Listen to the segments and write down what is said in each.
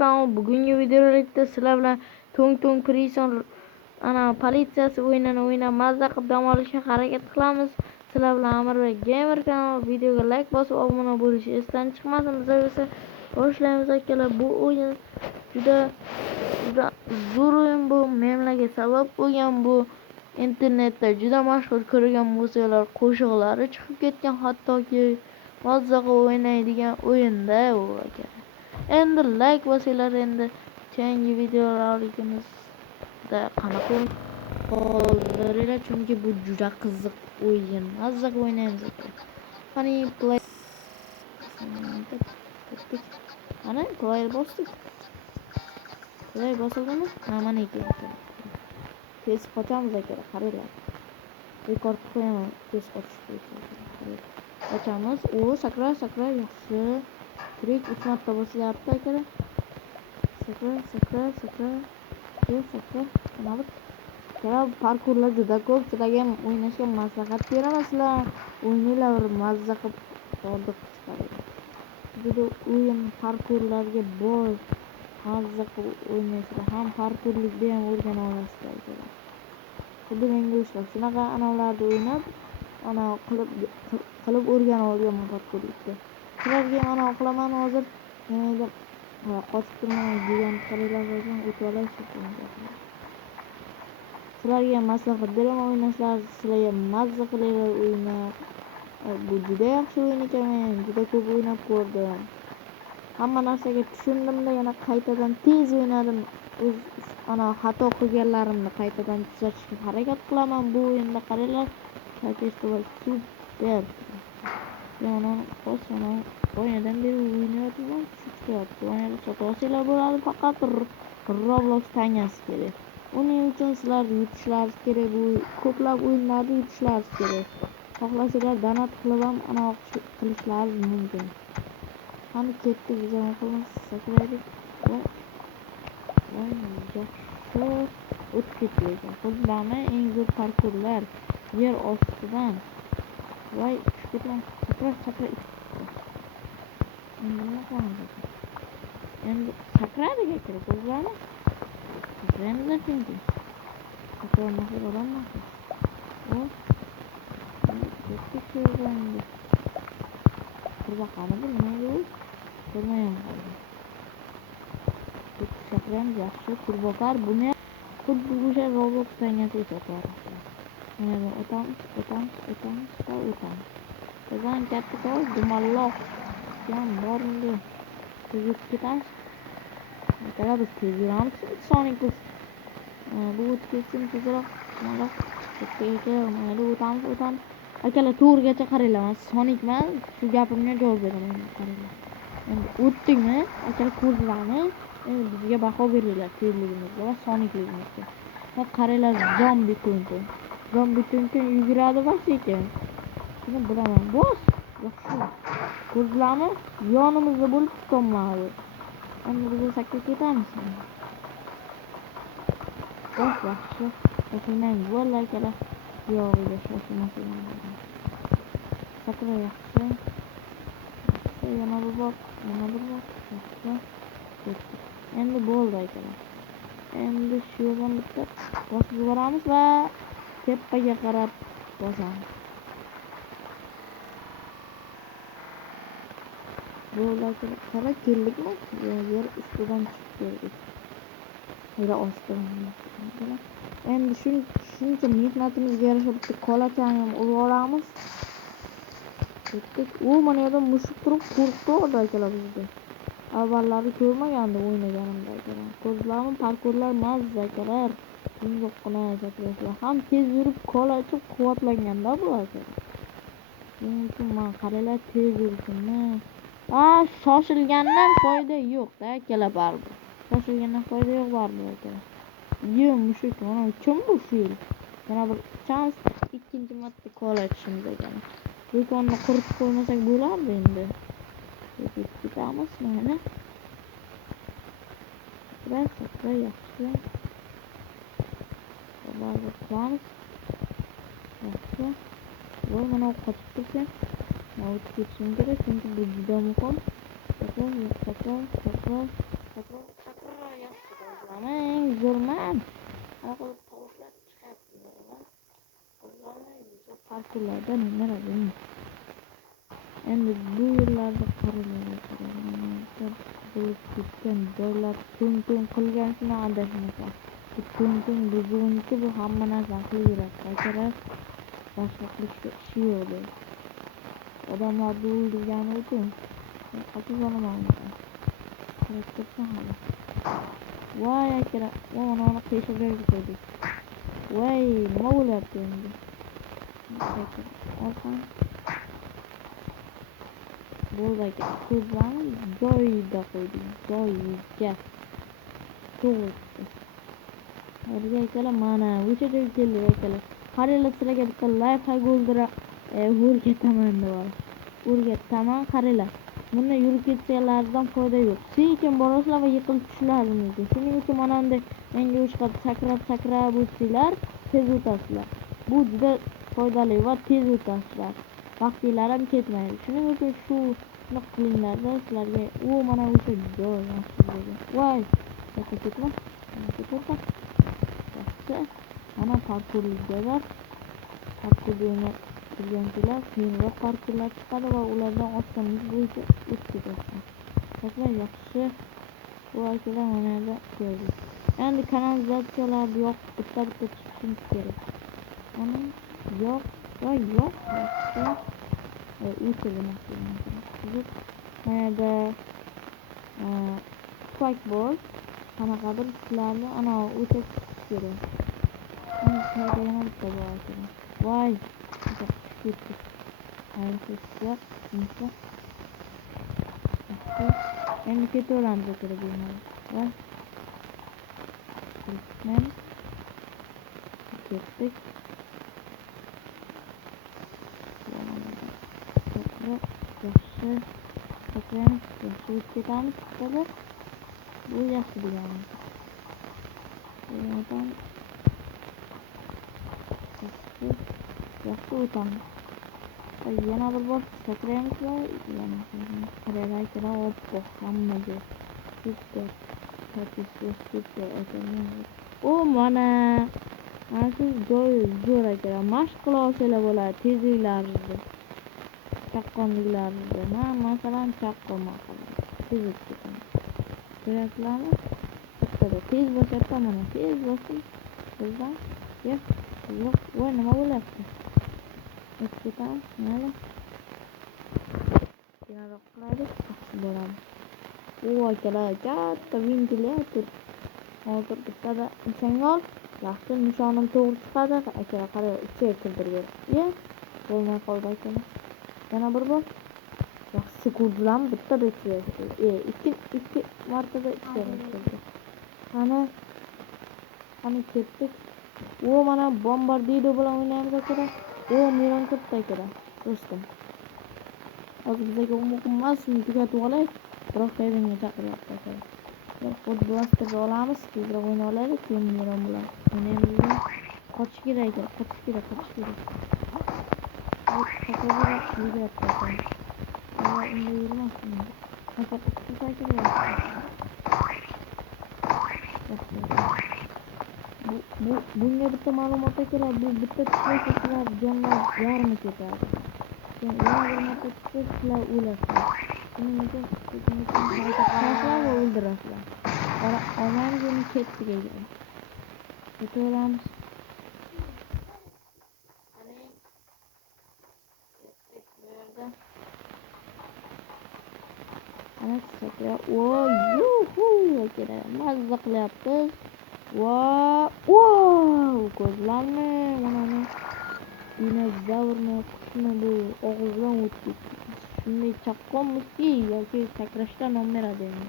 kanal. Bugungi videolikda sizlar bilan Tong Prison politsiyasi o'yinini o'ynab mazza qilib dam olishga harakat qilamiz. Sizlar bilan Amirbek Gamer kanal. Videoga like bosib obuna bo'lish esdan chiqmasin. Biz esa boshlaymiz akalar. Bu o'yin juda zo'r o'yin bu. Memlarga sabab bo'lgan bu. İnternetda juda mashhur ko'rgan bo'lsanglar qo'shiqlari chiqib ketgan, hattoki mazza qilib o'ynaydigan o'yinda u akalar. Endi like bosinglar, endi keyingi videolarimizda qanaqa qoldiringlar, chunki bu juda qiziq o'yin. Mazza qilib o'ynaymiz akalar. Qani play ana play bosdik. Play bosildimi? Mana ekan. Tez qochamiz akalar, qaranglar. Rekord qo'yaman, tez qochishga. Qochamiz. O sakra yaxshi. Tirik 3 marta bosilyapti akalar. Sakra. Mana bu parkurlar juda ko'p. Sizlarga ham o'ynashga maslahat beraman. Sizlar o'ynanglar, mazza qilib hordiq chiqaradi. Juda o'yin parkurlarga boy. Mazza qilib o'ynaysizlar. Ham parkurlikda ham o'rgana olasizlar akalar. Xuddi menga o'xshab shunaqa analarni o'ynab, qilib o'rganib olganman parkurlikda. Sizlarga ana qilaman hozir. Mayli qochib turmay degan qaranglar bo'lsin, o'tib olasiz. Sizlarga maslahat beraman, o'ynashlar, sizlarga mazza qilinglar o'ynab. Bu juda yaxshi o'yin ekan, men juda ko'p o'ynab ko'rdim. Hamma narsaga tushundimda, yana qaytadan tez o'ynadim. O'z xato qilganlarimni qaytadan tuzatishga harakat qilaman bu o'yinda. Qaranglar, kачество super. Yana o'yindan beri o'ynayapman, chiqyapti. Mana sotosizlar bo'ladi, faqat Roblox tanasi kerak. Uning uchun sizlar yutishlaringiz kerak, bu ko'plab o'yinlarni yutishlaringiz kerak. Xohlasanglar donat qilib ham qilishlaringiz mumkin. Qani ketdik, biz ham qilamiz, sakraydik. Yaxshi o'tib ketdik. Xuddi eng zo'r parkurlar yer ostidan. Voy, tushib ketman. Sakra. Endi sakraydik akalar, ko'zlarni. Sakraymiz chunki. Sakraymoq odamman. Qurbaqani bilmaydi u. Ko'rmayam qoldi. Sakraymiz yaxshi. Qurbaqar buni xuddi o'sha Roblox tangasi sotar. Mana o'tamiz. Bizdan katta to'y dumalloq ham bormi? Tezib ketamiz. Akalar biz tez yuramiz. Sonic biz bu o'tkazsin tezroq. Mana mayli o'tamiz. Akalar to'g'rigacha qaranglar. Sonicman, shu gapimga javob beraman. Qaranglar. Endi o'tdikmi? Akalar ko'zlarni bizga baho beringlar tezligimizga va sonicligimizga. Va qaranglar, zombi to'nkin yuguradi ekan. Shuni bilaman. Bos. Yaxshi. Ko'zlarni yonimizda bo'lib tutilmaydi. Endi biz sakka ketamiz. Bos yaxshi. Shoshilmang bo'llar akalar. Yo'g'iga shoshilmasin. Sakra yaxshi. Yana bir bor. Yaxshi. Endi bo'ldi akalar. Endi shu yerdan bitta bosib yuboramiz va tepaga qarab bosamiz. Bo'ldi akalar. Qara keldikmi? Yer ustidan chiqib keldik. Yer ostidan. Endi shuncha mehnatimizga yarasha bitta kolachani ham urib olamiz. Ketdik. U mana yerda mushuk turib qo'rqdi akalar bizga. Avvallari ko'rmagandi o'ynaganimda akalar. Ko'zlarim parkurlar mazza akalar. Yo'qqina sakrashlar. Ham tez yurib kolachib quvvatlanganda bu akalar. Buning uchun men qaranglar tez yurishimni. Shoshilgandan foyda yo'q-da akalar baribir. Shoshilgandan foyda yo'q baribir akalar. Mushuk mana kim bu fil? Yana bir chans ikkinchi marta kolachishimiz ekan. Do'konni quritib qo'ymasak bo'lardi endi. Ketamiz mana. Sakra yaxshi. Ba'zi qilamiz. Yaxshi. Voy mana qochib tursin. O'tib ketishim kerak, chunki bu juda muhim. Sakra. parkurlarda neler oluyor? Endi bu yillarda qarilar bo'lib ketgan joylar to'ng qilgan shuni adashmasa. Bu to'ng buzuvchi bu hamma narsani qilib yuradi. Kerak boshqa qilishga ishi yo'q. Odamlar o'ldirgani uchun qattiq olaman. Voy akira, mana qiyshirib qo'ydik. Voy, nima bo'lyapti endi? Orqan bo'ldi, ko'zlarni joyida qo'ydik, joyiga. To'g'ri. Hadi akalar, mana o'sha joyga keldik akalar. Qaranglar, sizlarga bitta layfhak o'rgataman deb. O'rgataman, qaranglar. Buni yurib ketganlardan foyda yo'q. Sekin borasizlar va yiqilib tushishlari mumkin. Shuning uchun mana bunday menga o'shqa sakrab o'tsizlar, tez o'tasizlar. Bu juda foydali va tez o'tasizlar. Vaqtinglar ham ketmaydi. Shuning uchun shuni qilinglarda sizlarga. Mana o'sha joy yaxshi. Voy, ketma. Mana parkurliklar. Parkurni o'rganchilar keyinroq parkurlar chiqadi va ulardan ostonlik bo'yicha o'tib ketadi. Sizlar yaxshi bu akalar mana yerda ko'rdik. Endi kanalizatsiyalar yo'q, bitta chiqishimiz kerak. Mana yo'q. Mana spikeball qanaqadir sizlarni ana o'ta kerak. Yana bitta bor ekan. Voy, ketdi. Endi ketaveramiz kerak bo'lmadi. Voy. Ketdik. Yaxshi. Yaxshi ketamiz. Bu yaxshi degani. Yaxshi o'tamiz. Yana bir bor sakraymiz va yana qaraylar oppoq hammaga super mana shu joy zo'r ekan. Mashq qila olsanglar bo'ladi tezliklaringizni. Chaqqonliklaringizni. Masalan, chaqqon tez ketamiz. Ko'ryapsizlarmi? Bittada tez boshyapti, mana tez bosdim. Bizdan yo'q, voy nima bo'lyapti? Ketamiz, mayli. Keyinroq qilaylik, yaxshi bo'ladi. Akalar, katta ventilyator. Hozir bittada nishon yaxshi nishonim to'g'ri chiqadi. Akalar, qarang, ichiga kirdirib. Bo'lmay qoldi akalar. Yana bir bor. Yaxshi ko'rdilarmi? Bittada ichiga. Ikki martada ichiga kirdi. Qani ketdik. Mana bombardido bilan o'ynaymiz akalar. Miron katta akalar. Do'stim. Hozir bizga umuman shuni tugatib olay. Biroq Kevinga chaqiryapti akalar. Xuddi blasterni olamiz, tezroq o'ynay olaylik, keyin Miron bilan o'ynaymiz. Qochish kerak ekan, qochish kerak. Yuryapti akalar. Unda yurmasin. Faqat bunga bitta ma'lumot akalar, bu bitta tishlasalar jonlar yarmi ketadi. Yana bir marta tishlasalar o'lasizlar. Shuning uchun harakatlasizlar va o'ldirasizlar. Olmaymiz uni ketdik ekan. Ketaveramiz. Ana sakra. Kerak. Mazza qilyapmiz. Ko'zlarni mana dinozavrni qushni bu og'zidan o'tdi. Shunday chaqqonmizki, yoki sakrashdan nom beradi endi.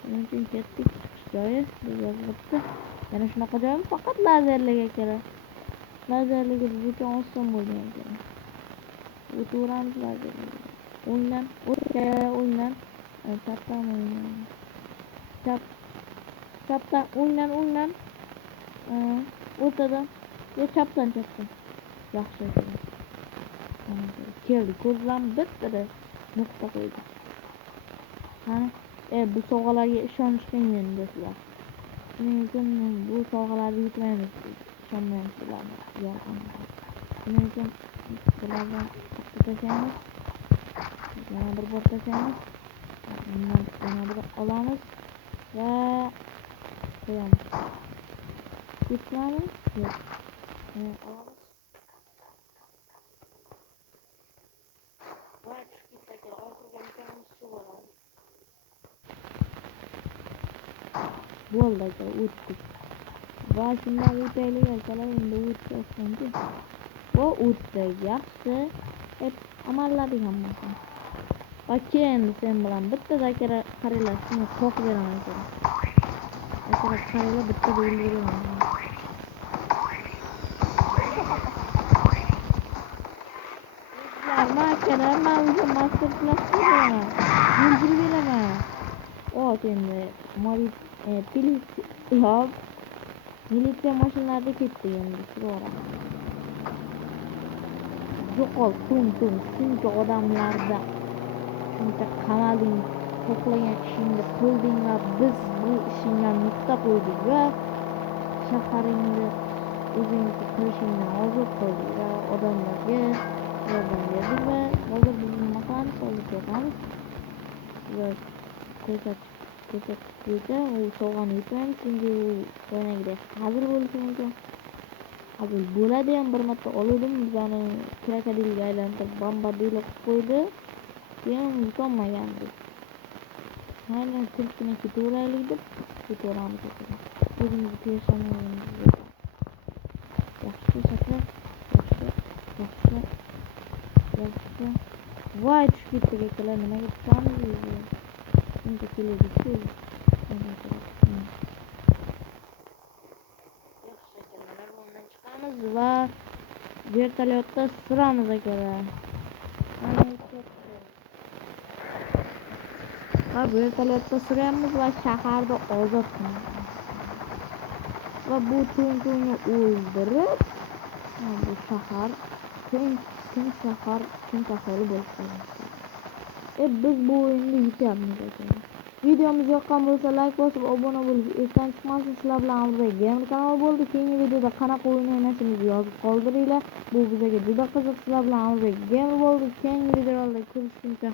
Shuning uchun ketdik. Joyi yozibdi. Yana shunaqa joyim faqat lazerlarga kerak. Lazerlarga biz uchun oson bo'lgan ekan. O'tiramiz lazerlarga. O'yindan. Chapdan o'yindan. Chapdan o'yindan. O'rtadan. Chapdan. Yaxshi ekan. Keldi. Ko'zlarni bittada nuqta qo'ydi. Bu sovg'alarga ishonish qiyin do'stlar. Shuning uchun bu sovg'alarni yutmaymiz. Ishonmaymiz ularga. Shuning uchun bulardan bitta tashlaymiz. Yana bir bor tashlaymiz. Bundan yana bir olamiz va qo'yamiz. Ketmami? Yo'q. Olamiz. Va chiqib oxirgi imkonimiz shu bo'ladi. Bo'ldi aka, o'tdik. Va shundan o'taylik akalar, endi o'tdik. Va o'tdik. Yaxshi. Amalladik hammasini. Va keyin sen bilan bitta zakara qaranglar, shuni qo'q beraman aka. Zakara qaranglar, bitta o'ldiraman. Akalar, men o'sha master class beraman. O'ldirib beraman. O, endi militsiya mashinlarida ketdi endi. Shura. Yo'qol, shuncha odamlarda shuncha qamading, to'plagan ishingni qilding va biz bu ishingga nuqta qo'ydik va shaharingni o'zingniki qilishingdan ozod qildik va odamlarga yordam berdik va hozir biz nima qilamiz? Olib ketamiz va ko'rsatish bo'yicha u sovg'ani yutmaymiz, chunki u o'ynagidek hazil bo'lishi mumkin. Hazil bo'ladi ham, bir marta oldim, bizani krokodilga aylantirib bombardilo qilib qo'ydi. Keyin yutolmagandik. Mayli, tinchgina ketaveraylik deb ketaveramiz. O'zimizni tiyashamiz. Yaxshi shakar, yaxshi. Voy, tushib ketdik akalar, nimaga tushamiz? Shuncha keldik-ku. Yaxshi akalar, bundan chiqamiz va vertolyotda suramiz akalar. Va vertolyotda suramiz va shaharni ozod qilamiz. Va bu to'ngni o'ldirib, bu shahar tinch shahar, tinch aholi bo'lib qoladi. Biz bu o'yinni yutyapmiz akalar. Videomiz yoqqan bo'lsa like bosib obuna bo'lish esdan chiqmasin. Sizlar bilan Amrbek Gamer kanali bo'ldi. Keyingi videoda qanaqa o'yin o'ynashimizni yozib qoldiringlar. Bu bizga juda qiziq. Sizlar bilan Amrbek Gamer bo'ldi. Keyingi videolarda ko'rishguncha